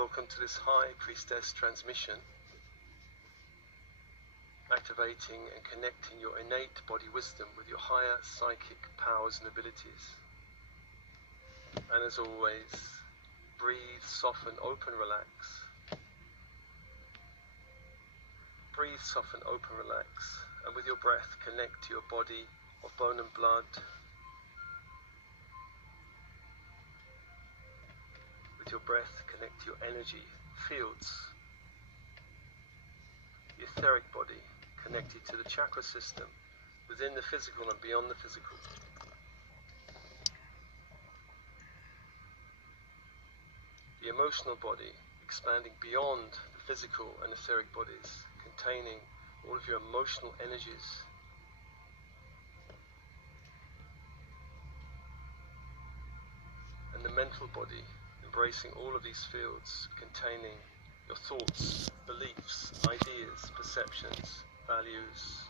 Welcome to this High Priestess transmission, activating and connecting your innate body wisdom with your higher psychic powers and abilities. And as always, breathe, soften, open, relax. Breathe, soften, open, relax. And with your breath, connect to your body of bone and blood. With your breath, connect to your energy fields. The etheric body, connected to the chakra system, within the physical and beyond the physical. The emotional body, expanding beyond the physical and etheric bodies, containing all of your emotional energies. And the mental body, embracing all of these fields, containing your thoughts, beliefs, ideas, perceptions, values.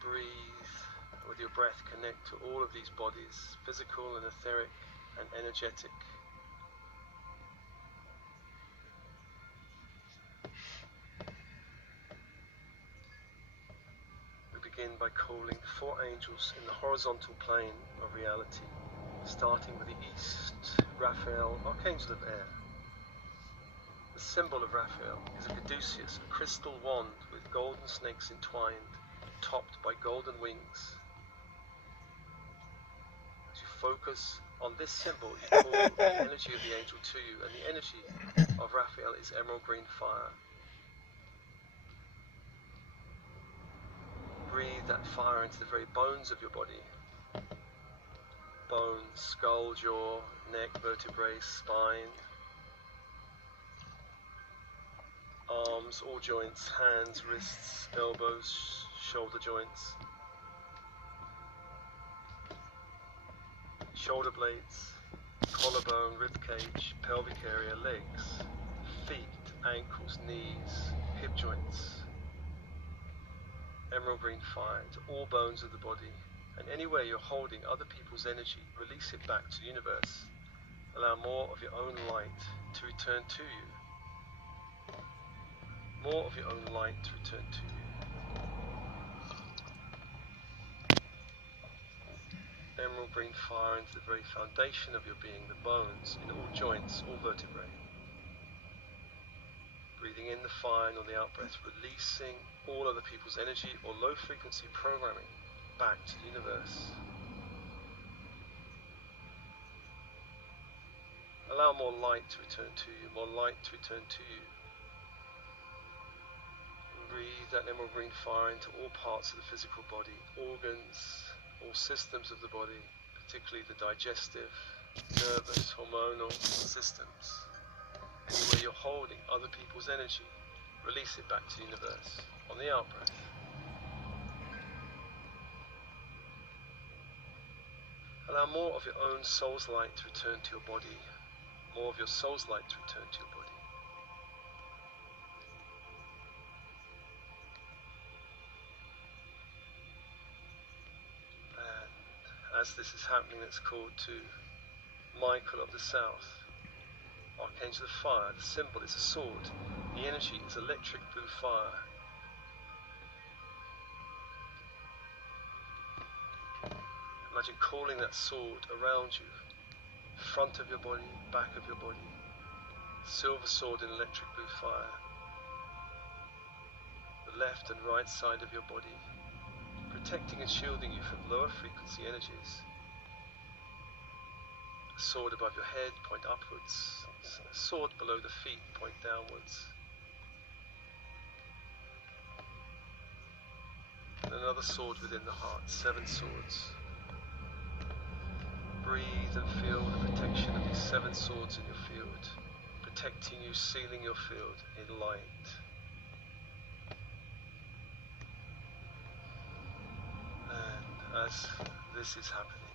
Breathe, and with your breath connect to all of these bodies, physical and etheric and energetic. We begin by calling the four angels in the horizontal plane of reality, starting with the east, Raphael, Archangel of Air. The symbol of Raphael is a caduceus, a crystal wand with golden snakes entwined, topped by golden wings. As you focus on this symbol, you call the energy of the angel to you, and the energy of Raphael is emerald green fire. Breathe that fire into the very bones of your body. Bones, skull, jaw, neck, vertebrae, spine, arms, all joints, hands, wrists, elbows, shoulder joints, shoulder blades, collarbone, rib cage, pelvic area, legs, feet, ankles, knees, hip joints. Emerald green fire to all bones of the body, and anywhere you're holding other people's energy, release it back to the universe. Allow more of your own light to return to you. More of your own light to return to you. Emerald green fire into the very foundation of your being, the bones, in all joints, all vertebrae. Breathing in the fire and on the out-breath, releasing all other people's energy or low-frequency programming back to the universe. Allow more light to return to you, more light to return to you. And breathe that emerald green fire into all parts of the physical body, organs, all systems of the body, particularly the digestive, nervous, hormonal systems. Anywhere you're holding other people's energy, release it back to the universe on the out-breath. Allow more of your own soul's light to return to your body, more of your soul's light to return to your body. And as this is happening, it's called to Michael of the South, Archangel of Fire. The symbol is a sword. The energy is electric blue fire. Imagine calling that sword around you, front of your body, back of your body. Silver sword in electric blue fire. The left and right side of your body, protecting and shielding you from lower frequency energies. A sword above your head, point upwards. A sword below the feet, point downwards. And another sword within the heart, 7 swords. Breathe and feel the protection of these 7 swords in your field, protecting you, sealing your field in light. And as this is happening,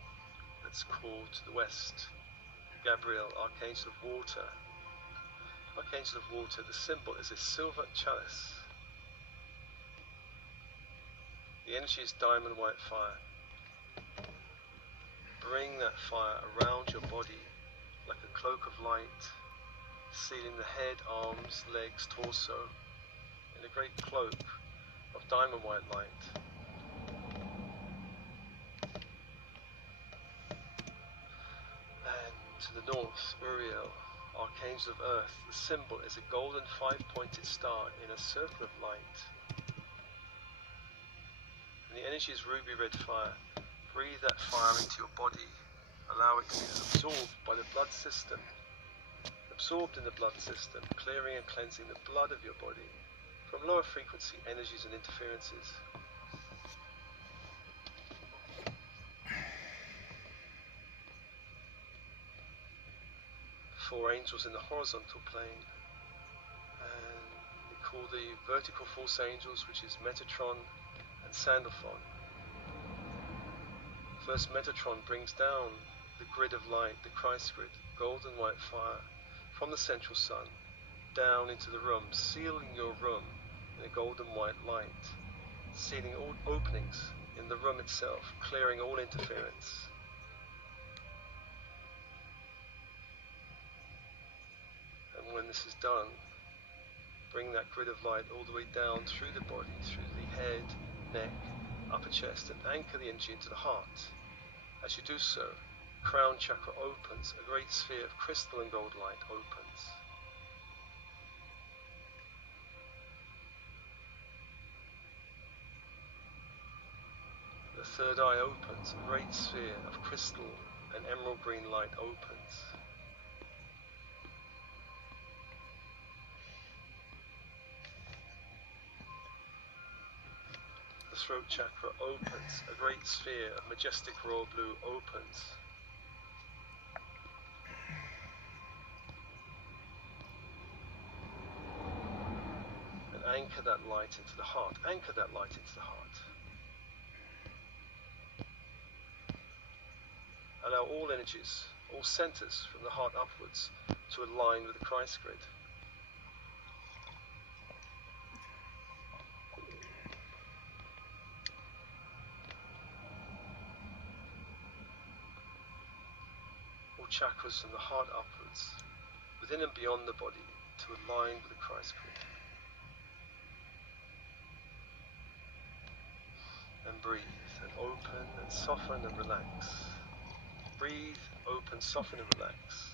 let's call to the west, Gabriel, Archangel of Water. Archangel of Water, the symbol is a silver chalice. The energy is diamond white fire. Bring that fire around your body, cloak of light, sealing the head, arms, legs, torso in a great cloak of diamond white light. And to the north, Uriel, Archangel of Earth, the symbol is a golden five-pointed star in a circle of light. And the energy is ruby red fire. Breathe that fire into your body. Allow it to be absorbed by the blood system. Absorbed in the blood system, clearing and cleansing the blood of your body from lower frequency energies and interferences. Four angels in the horizontal plane, and we call the vertical force angels, which is Metatron and Sandalphon. First, Metatron brings down the grid of light, the Christ grid, golden white fire, from the central sun down into the room, sealing your room in a golden white light, sealing all openings in the room itself, clearing all interference. And when this is done, bring that grid of light all the way down through the body, through the head, neck, upper chest, and anchor the energy into the heart. As you do so, crown chakra opens, a great sphere of crystal and gold light opens. The third eye opens, a great sphere of crystal and emerald green light opens. The throat chakra opens, a great sphere of majestic royal blue opens. And anchor that light into the heart, anchor that light into the heart. Allow all energies, all centers from the heart upwards to align with the Christ grid. All chakras from the heart upwards, within and beyond the body, to align with the Christ grid. And breathe, and open, and soften, and relax. Breathe, open, soften, and relax.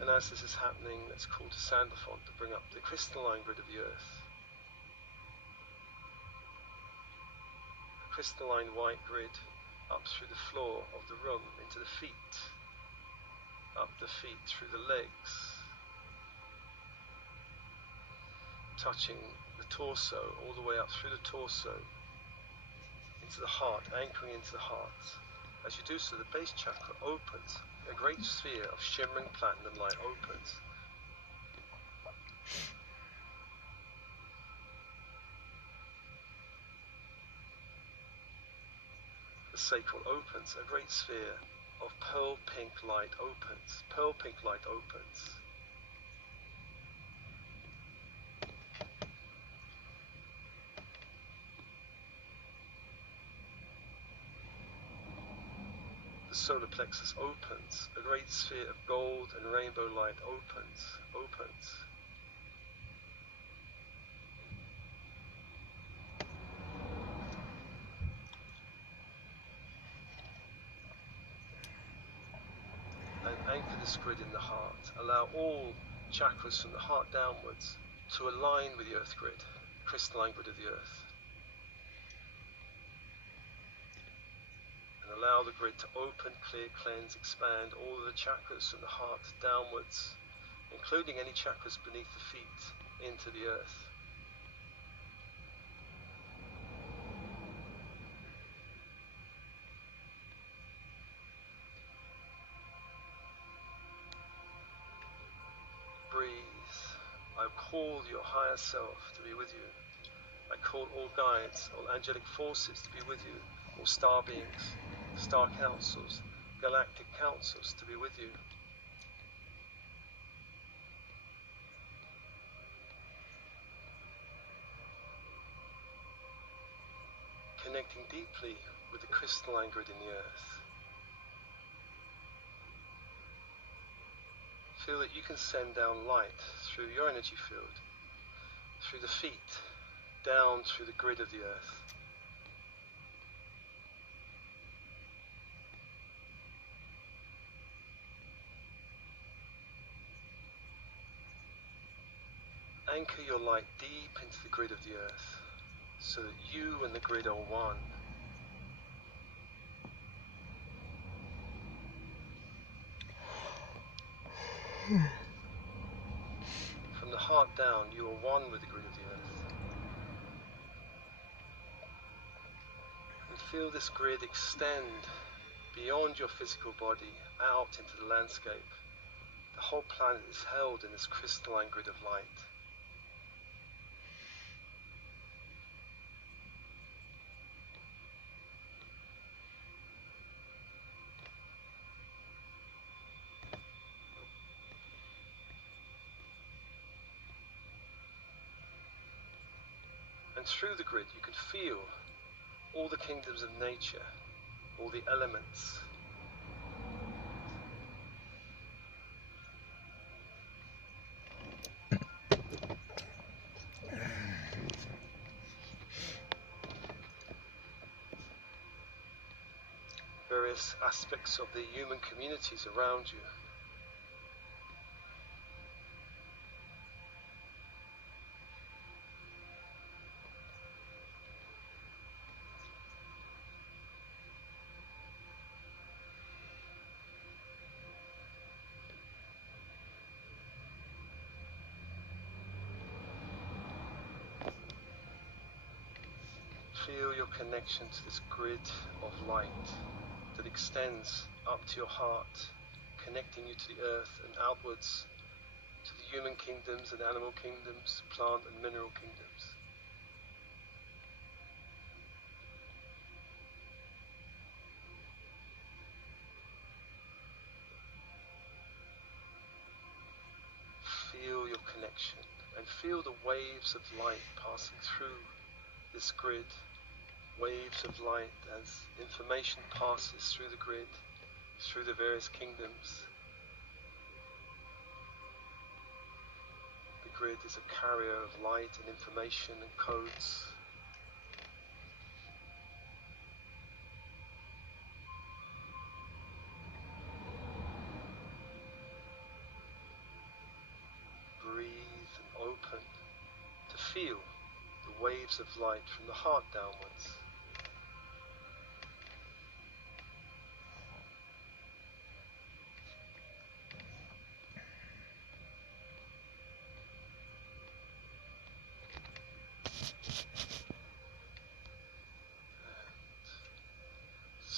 And as this is happening, let's call to Sandalphon to bring up the crystalline grid of the earth. A crystalline white grid up through the floor of the room, into the feet, up the feet, through the legs, touching the torso, all the way up through the torso, into the heart, anchoring into the heart. As you do so, the base chakra opens, a great sphere of shimmering platinum light opens. The sacral opens, a great sphere of pearl pink light opens. Pearl pink light opens. The solar plexus opens, a great sphere of gold and rainbow light opens. And anchor this grid in the heart. Allow all chakras from the heart downwards to align with the earth grid, crystalline grid of the earth. And allow the grid to open, clear, cleanse, expand all of the chakras from the heart downwards, including any chakras beneath the feet, into the earth. Breathe. I call your higher self to be with you. I call all guides, all angelic forces to be with you, all star beings, star councils, galactic councils to be with you. connecting deeply with the crystalline grid in the earth. Feel that you can send down light through your energy field, through the feet, down through the grid of the earth. Anchor your light deep into the grid of the earth, so that you and the grid are one. From the heart down, you are one with the grid of the earth. And feel this grid extend beyond your physical body, out into the landscape. The whole planet is held in this crystalline grid of light. And through the grid you can feel all the kingdoms of nature, all the elements. Various aspects of the human communities around you. Feel your connection to this grid of light that extends up to your heart, connecting you to the earth and outwards to the human kingdoms and animal kingdoms, plant and mineral kingdoms. Feel your connection and feel the waves of light passing through this grid. Waves of light as information passes through the grid, through the various kingdoms. The grid is a carrier of light and information and codes. Breathe and open to feel the waves of light from the heart downwards.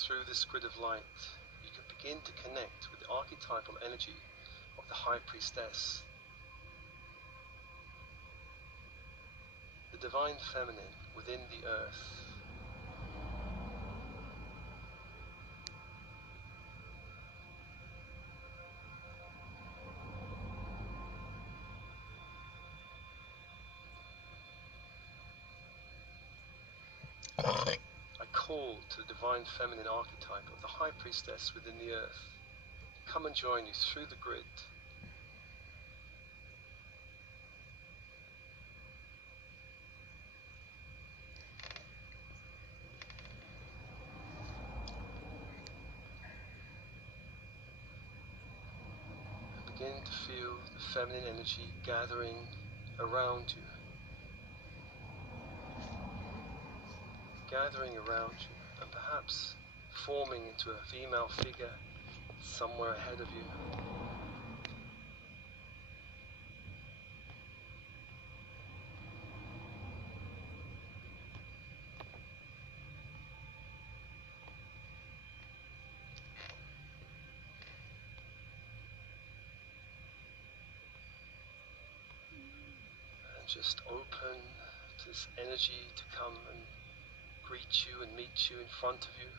Through this grid of light, you can begin to connect with the archetypal energy of the High Priestess, the Divine Feminine within the earth. I call to the Divine Feminine archetype of the High Priestess within the earth. Come and join you through the grid. Begin to feel the feminine energy gathering around you. Gathering around you and perhaps forming into a female figure somewhere ahead of you. And just open to this energy to come and greet you and meet you in front of you,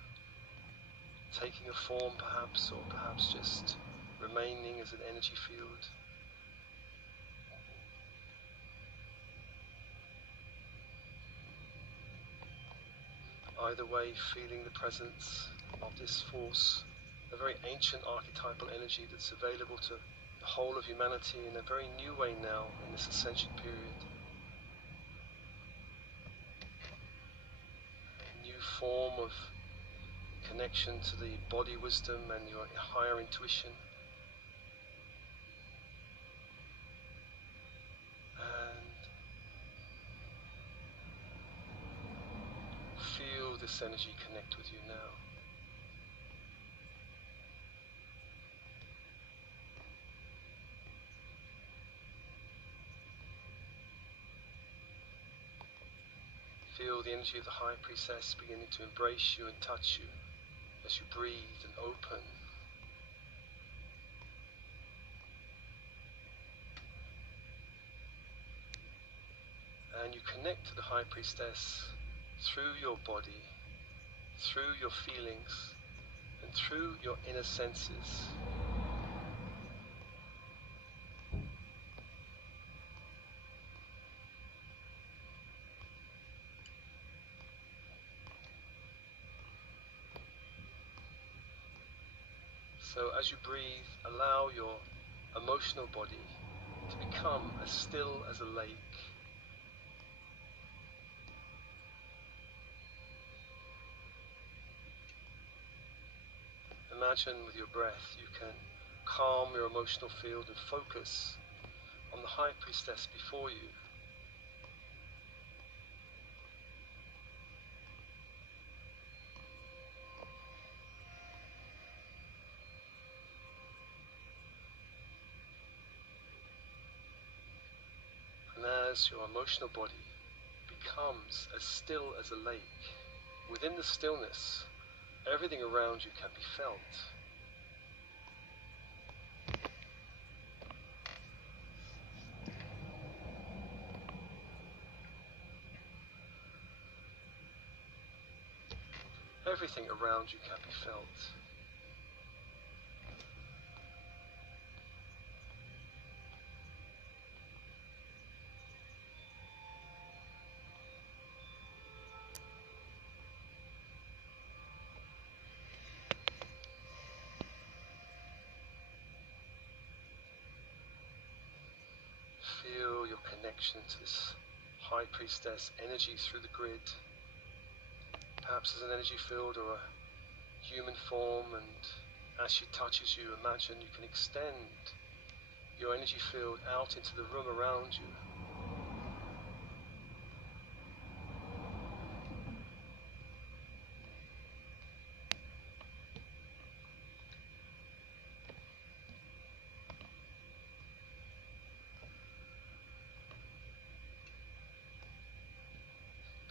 taking a form perhaps, or perhaps just remaining as an energy field. Either way, feeling the presence of this force, a very ancient archetypal energy that's available to the whole of humanity in a very new way now in this ascension period. A new form of connection to the body wisdom and your higher intuition. Feel this energy connect with you now. Feel the energy of the High Priestess beginning to embrace you and touch you as you breathe and open. And you connect to the High Priestess through your body, through your feelings, and through your inner senses. So as you breathe, allow your emotional body to become as still as a lake. Imagine with your breath you can calm your emotional field and focus on the High Priestess before you. And as your emotional body becomes as still as a lake, within the stillness, everything around you can be felt. Everything around you can be felt. Feel your connection to this High Priestess energy through the grid. Perhaps as an energy field or a human form, and as she touches you, imagine you can extend your energy field out into the room around you.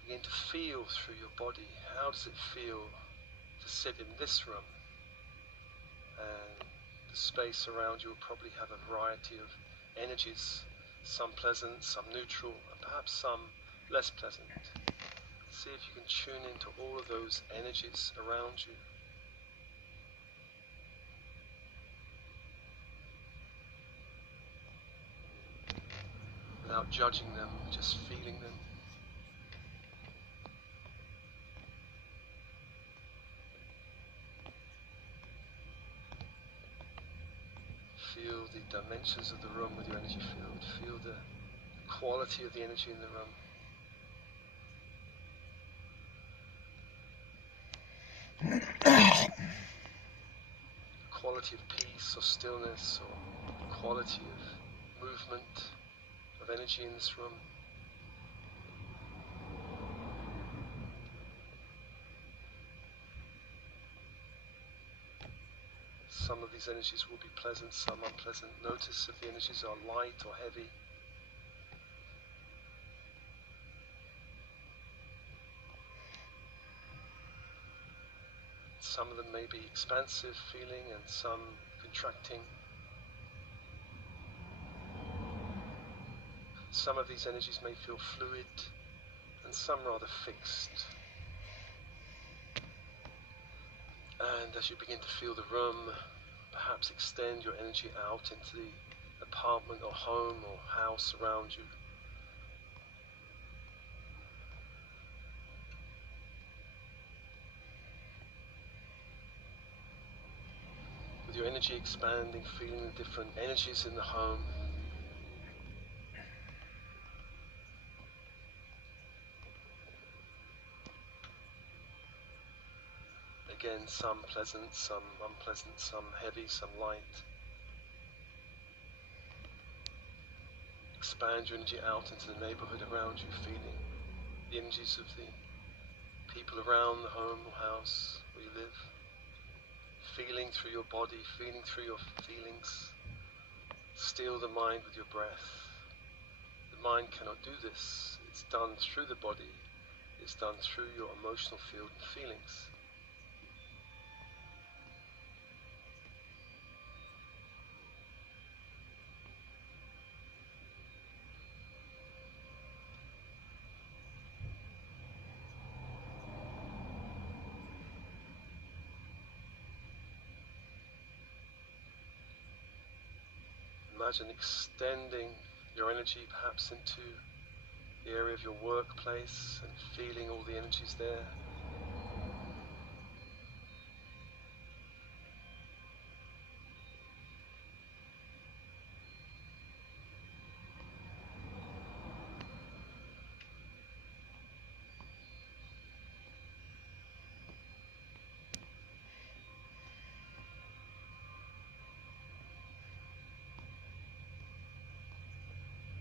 Begin to feel through your body. How does it feel to sit in this room? And the space around you will probably have a variety of energies, some pleasant, some neutral, and perhaps some less pleasant. See if you can tune into all of those energies around you. Without judging them, just feeling them. Feel the dimensions of the room with your energy field. Feel the quality of the energy in the room. Quality of peace or stillness, or quality of movement, of energy in this room. Some of these energies will be pleasant, some unpleasant. Notice if the energies are light or heavy. Some of them may be expansive feeling and some contracting. Some of these energies may feel fluid and some rather fixed. And as you begin to feel the room, perhaps extend your energy out into the apartment or home or house around you. with your energy expanding, feeling the different energies in the home. Again, some pleasant, some unpleasant, some heavy, some light. Expand your energy out into the neighborhood around you, feeling the energies of the people around the home or house where you live. Feeling through your body, feeling through your feelings. Still the mind with your breath. The mind cannot do this. It's done through the body. It's done through your emotional field and feelings. Imagine extending your energy perhaps into the area of your workplace and feeling all the energies there.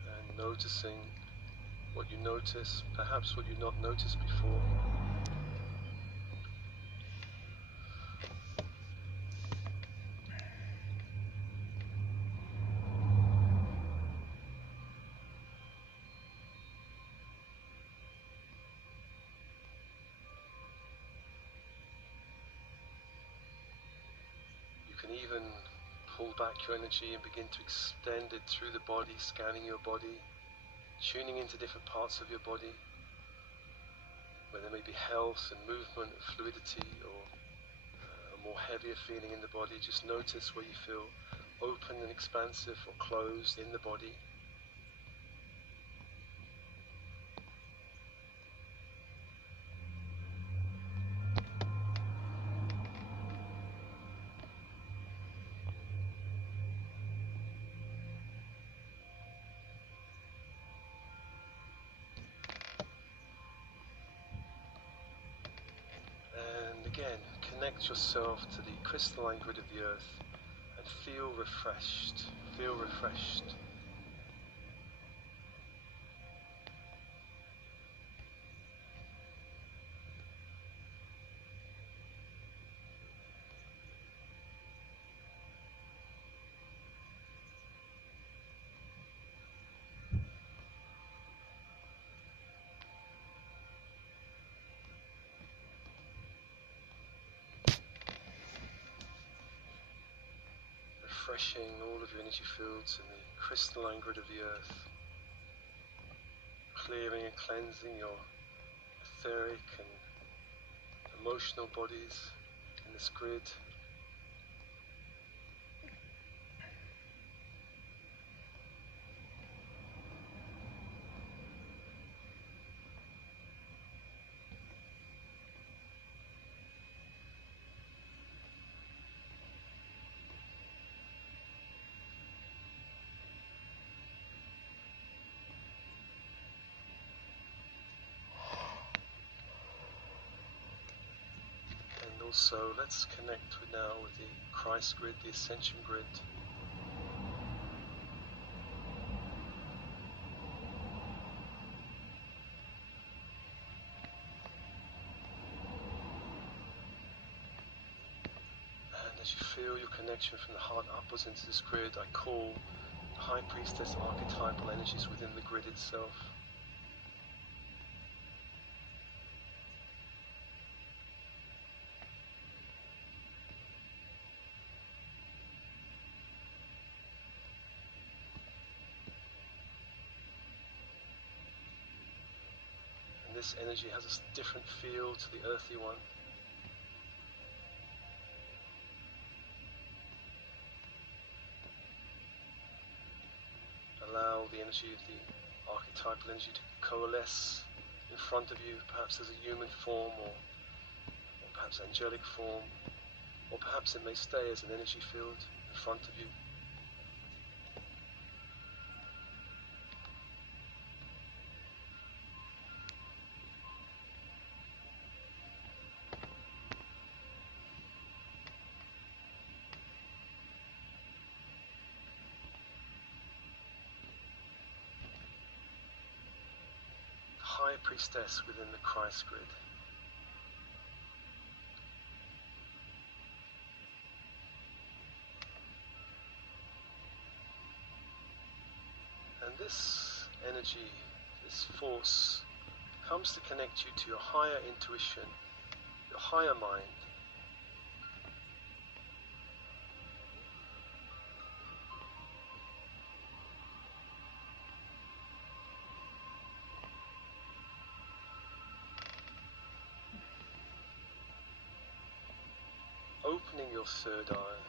And noticing what you notice, perhaps what you not noticed before. You can even pull back your energy and begin to extend it through the body, scanning your body, tuning into different parts of your body, where there may be health and movement and fluidity or a more heavier feeling in the body. Just notice where you feel open and expansive or closed in the body. And again, connect yourself to the crystalline grid of the earth and feel refreshed, feel refreshed. Refreshing all of your energy fields in the crystalline grid of the earth, clearing and cleansing your etheric and emotional bodies in this grid. Also, let's connect now with the Christ grid, the Ascension grid. And as you feel your connection from the heart upwards into this grid, I call the High Priestess archetypal energies within the grid itself. This energy has a different feel to the earthy one. Allow the energy of the archetypal energy to coalesce in front of you, perhaps as a human form or perhaps angelic form, or perhaps it may stay as an energy field in front of you. High Priestess within the Christ grid. And this energy, this force, comes to connect you to your higher intuition, your higher mind. Opening your third eye,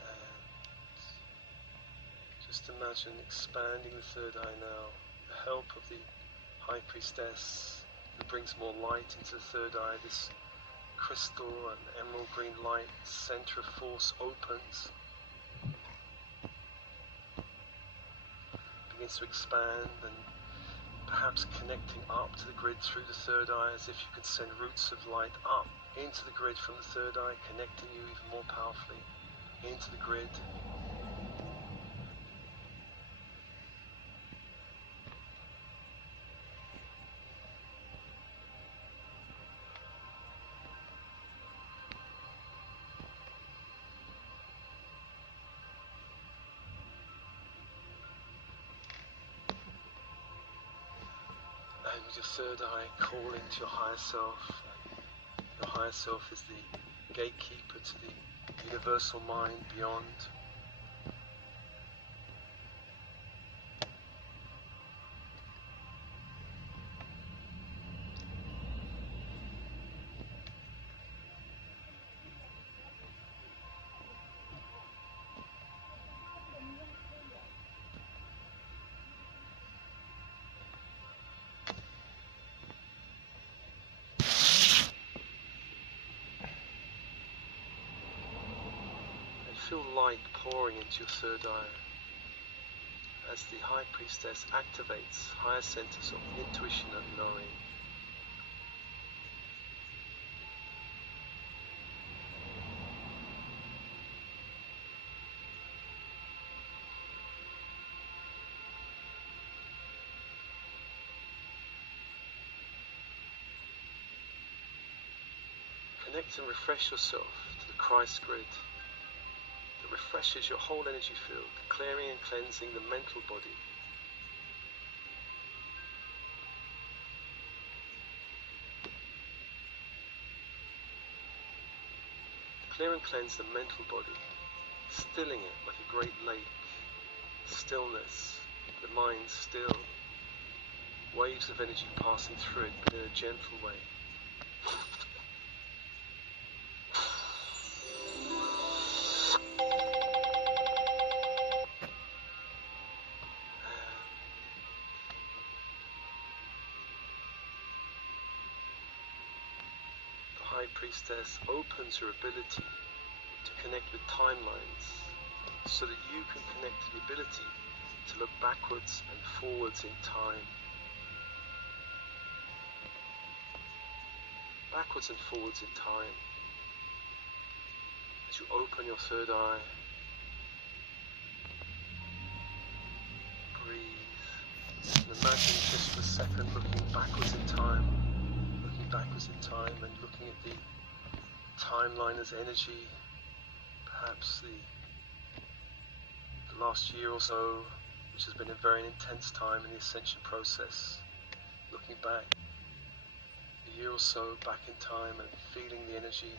and just imagine expanding the third eye now, with the help of the High Priestess who brings more light into the third eye. This crystal and emerald green light, center of force, opens, begins to expand, and perhaps connecting up to the grid through the third eye, as if you could send roots of light up into the grid from the third eye, connecting you even more powerfully into the grid. And with your third eye, calling to your higher self. Your higher self is the gatekeeper to the universal mind beyond. Feel light pouring into your third eye as the High Priestess activates higher centers of intuition and knowing. Connect and refresh yourself to the Christ grid. Refreshes your whole energy field, clearing and cleansing the mental body. Clear and cleanse the mental body, stilling it like a great lake. Stillness, the mind still. Waves of energy passing through it, but in a gentle way. High Priestess opens your ability to connect with timelines so that you can connect to the ability to look backwards and forwards in time. Backwards and forwards in time. As you open your third eye, breathe, and imagine just for a second looking backwards in time. Backwards in time and looking at the timeline as energy, perhaps the last year or so, which has been a very intense time in the ascension process. Looking back a year or so back in time and feeling the energy,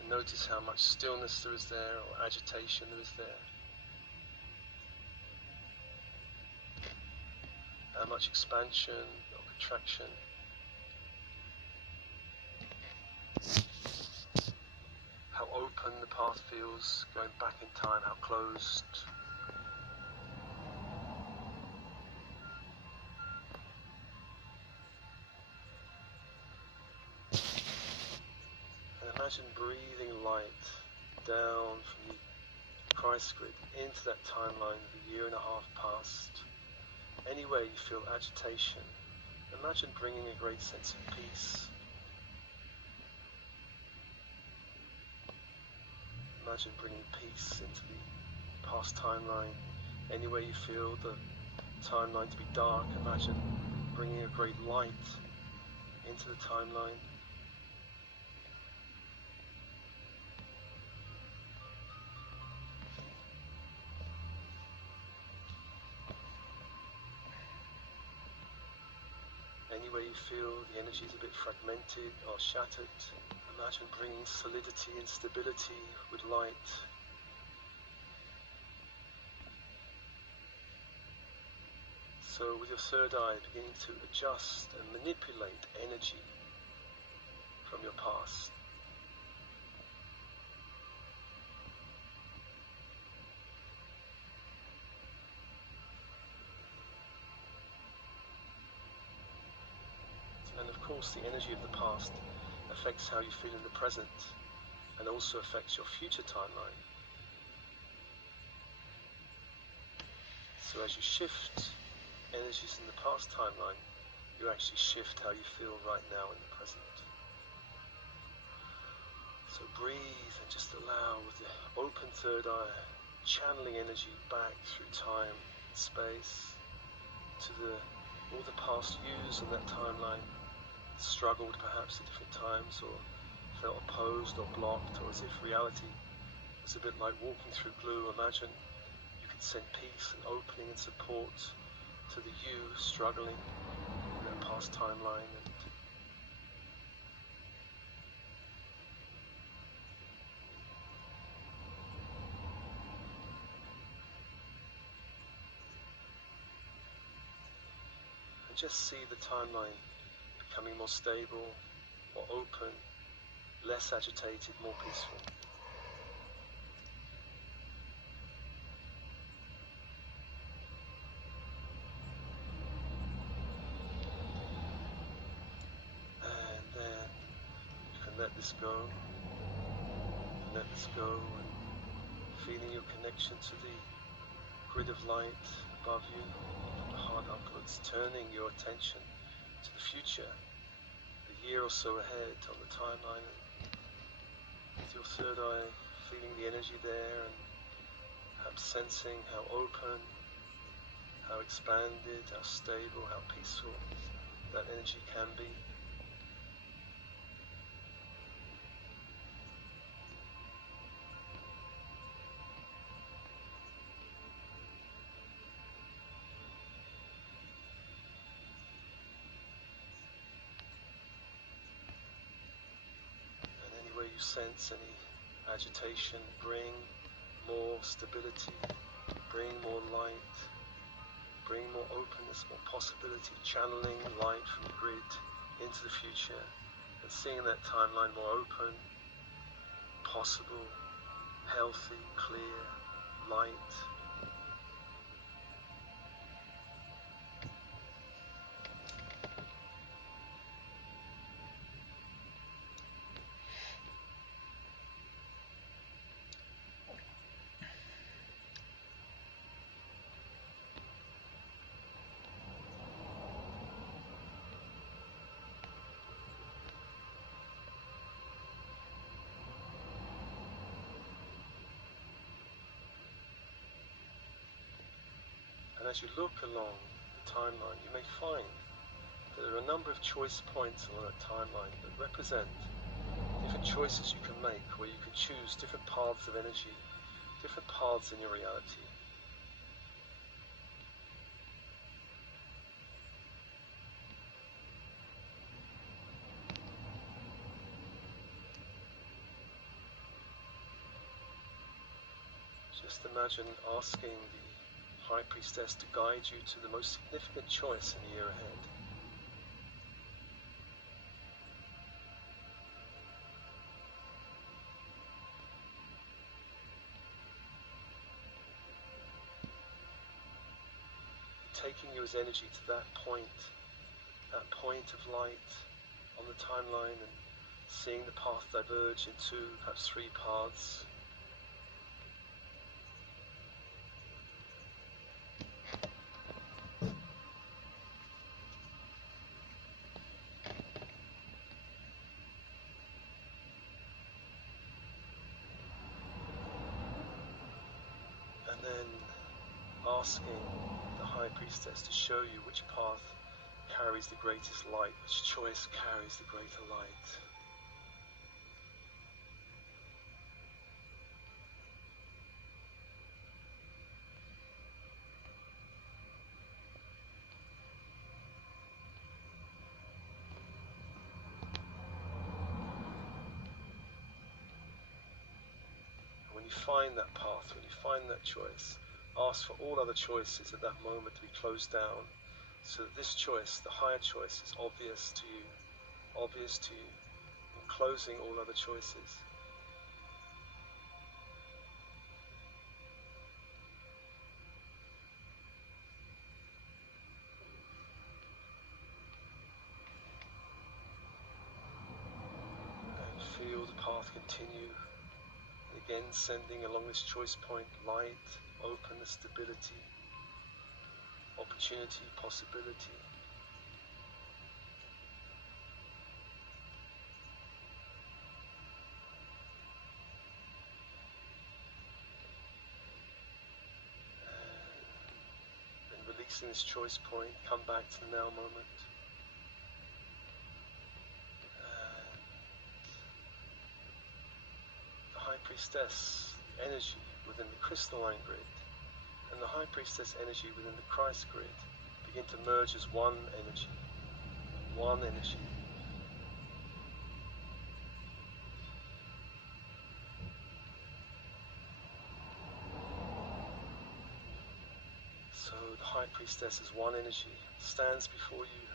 and notice how much stillness there is there, or agitation there is there, how much expansion or contraction. How open the path feels going back in time, how closed. And imagine breathing light down from the Christ grid into that timeline of a year and a half past. Anywhere you feel agitation, imagine bringing a great sense of peace. Imagine bringing peace into the past timeline. Anywhere you feel the timeline to be dark, imagine bringing a great light into the timeline. Anywhere you feel the energy is a bit fragmented or shattered, imagine bringing solidity and stability with light. So with your third eye beginning to adjust and manipulate energy from your past. And of course the energy of the past affects how you feel in the present and also affects your future timeline. So as you shift energies in the past timeline, you actually shift how you feel right now in the present. So breathe and just allow with the open third eye, channeling energy back through time and space to all the past yous on that timeline, struggled perhaps at different times or felt opposed or blocked, or as if reality was a bit like walking through glue. Imagine you could send peace and opening and support to the you struggling in that past timeline. And just see the timeline becoming more stable, more open, less agitated, more peaceful. And then you can let this go, and let this go, and feeling your connection to the grid of light above you, from the heart upwards, turning your attention to the future, a year or so ahead on the timeline, and with your third eye feeling the energy there and perhaps sensing how open, how expanded, how stable, how peaceful that energy can be. Where you sense any agitation, bring more stability, bring more light, bring more openness, more possibility, channeling light from the grid into the future and seeing that timeline more open, possible, healthy, clear, light. And as you look along the timeline, you may find that there are a number of choice points along that timeline that represent different choices you can make, where you can choose different paths of energy, different paths in your reality. Just imagine asking the High Priestess to guide you to the most significant choice in the year ahead. Taking you as energy to that point of light on the timeline, and seeing the path diverge into perhaps 3 paths. And then asking the High Priestess to show you which path carries the greatest light, which choice carries the greater light. When you find that path, when you find that choice, ask for all other choices at that moment to be closed down, so that this choice, the higher choice, is obvious to you, and closing all other choices. And feel the path continue, and again sending along this choice point light, openness, stability, opportunity, possibility. And releasing this choice point, come back to the now moment. The High Priestess energy within the crystalline grid and the High Priestess energy within the Christ grid begin to merge as one energy. One energy. So the High Priestess is one energy, stands before you,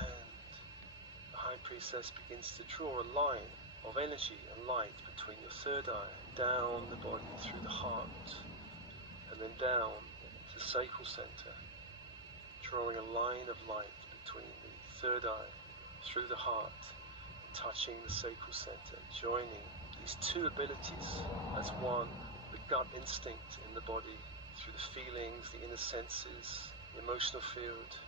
and the High Priestess begins to draw a line of energy and light between your third eye, down the body, through the heart, and then down to the sacral center, drawing a line of light between the third eye, through the heart, touching the sacral center, joining these two abilities as one, the gut instinct in the body, through the feelings, the inner senses, the emotional field.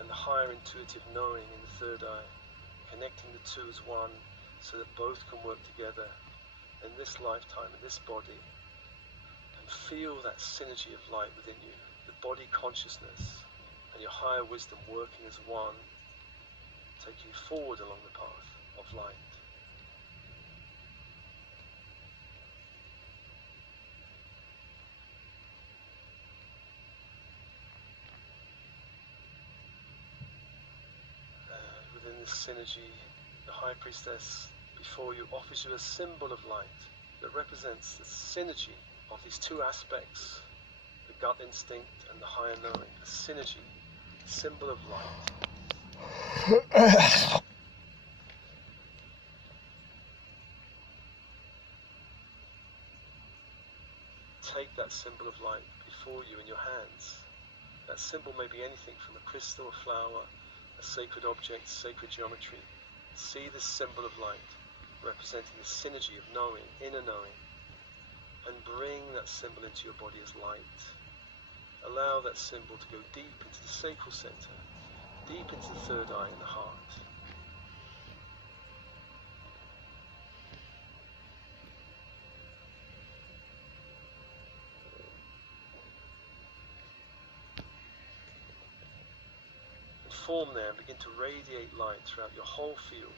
And the higher intuitive knowing in the third eye, connecting the two as one so that both can work together in this lifetime, in this body, and feel that synergy of light within you, the body consciousness and your higher wisdom working as one, taking you forward along the path of light. Within this synergy, the High Priestess before you offers you a symbol of light that represents the synergy of these two aspects, the gut instinct and the higher knowing, a synergy, symbol of light. Take that symbol of light before you in your hands. That symbol may be anything from a crystal, a flower, a sacred object, sacred geometry. See this symbol of light representing the synergy of knowing, inner knowing, and bring that symbol into your body as light. Allow that symbol to go deep into the sacral center, deep into the third eye in the heart. And form there and begin to radiate light throughout your whole field.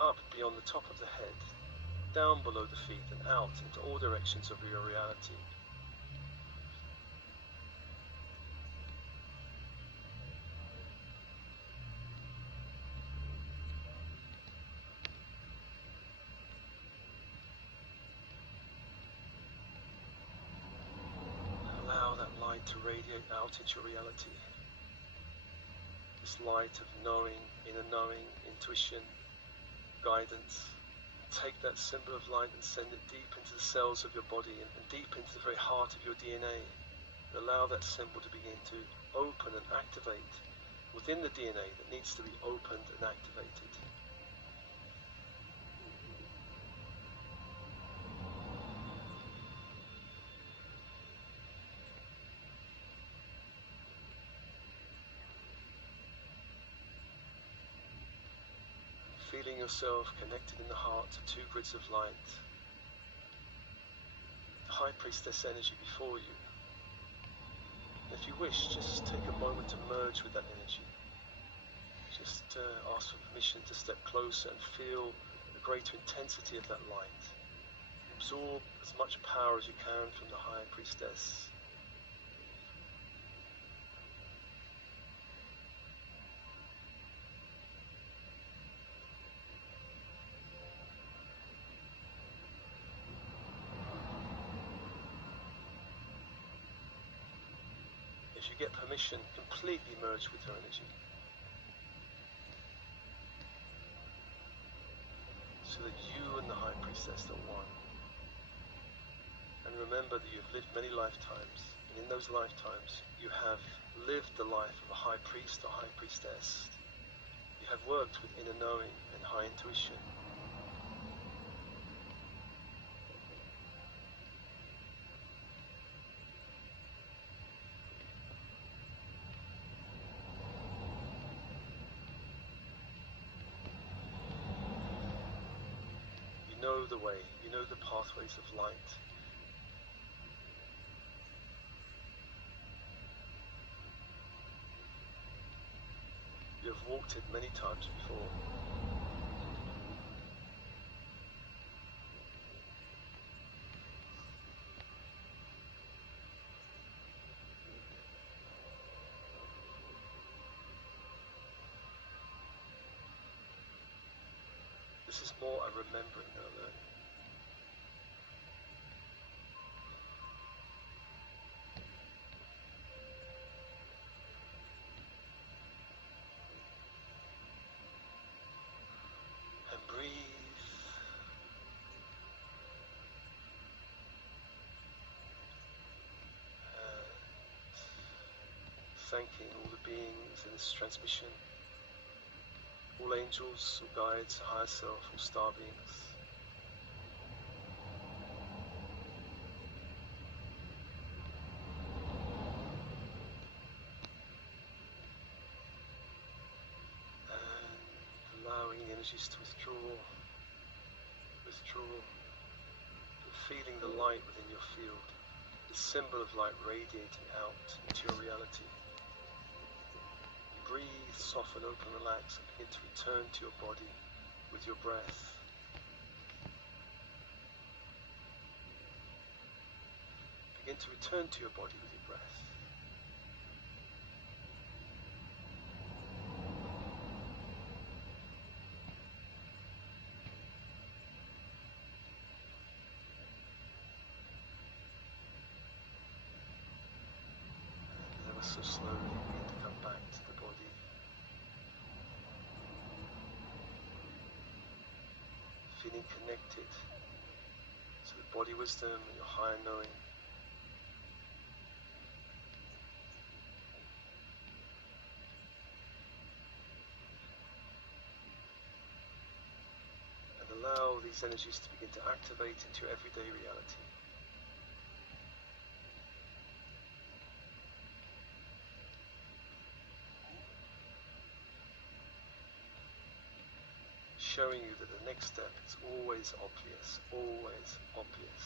Up beyond the top of the head, down below the feet and out into all directions of your reality. Allow that light to radiate out into reality. This light of knowing, inner knowing, intuition, guidance. Take that symbol of light and send it deep into the cells of your body and deep into the very heart of your DNA. And allow that symbol to begin to open and activate within the DNA that needs to be opened and activated. Feeling yourself connected in the heart to two grids of light. The High Priestess energy before you. And if you wish, just take a moment to merge with that energy. Just ask for permission to step closer and feel the greater intensity of that light. Absorb as much power as you can from the High Priestess. If you get permission, completely merge with her energy. So that you and the High Priestess are one. And remember that you've lived many lifetimes, and in those lifetimes you have lived the life of a High Priest or High Priestess. You have worked with inner knowing and high intuition. You know the way, you know the pathways of light. You have walked it many times before. This is more a remembering than a learning. And breathe. And thanking all the beings in this transmission. All angels, or guides, higher self, or star beings. And allowing the energies to withdraw, and feeling the light within your field, the symbol of light radiating out into your reality. Breathe, soften, open, relax, and begin to return to your body with your breath. Begin to return to your body with your breath. And ever so slowly begin to come back to the body. Feeling connected to the body wisdom and your higher knowing. And allow these energies to begin to activate into your everyday reality. Showing you that the next step is always obvious, always obvious.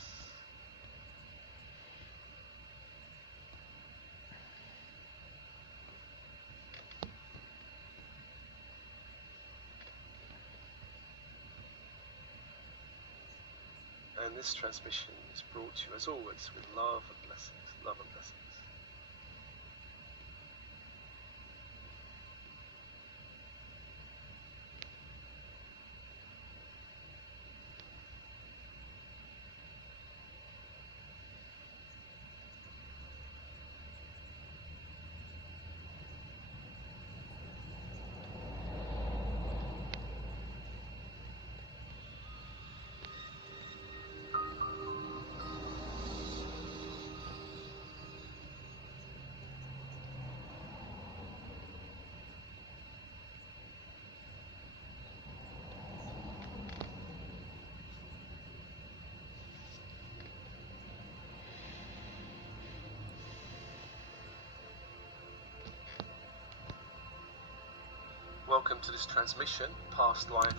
And this transmission is brought to you, as always, with love and blessings, love and blessings. Welcome to this transmission, past life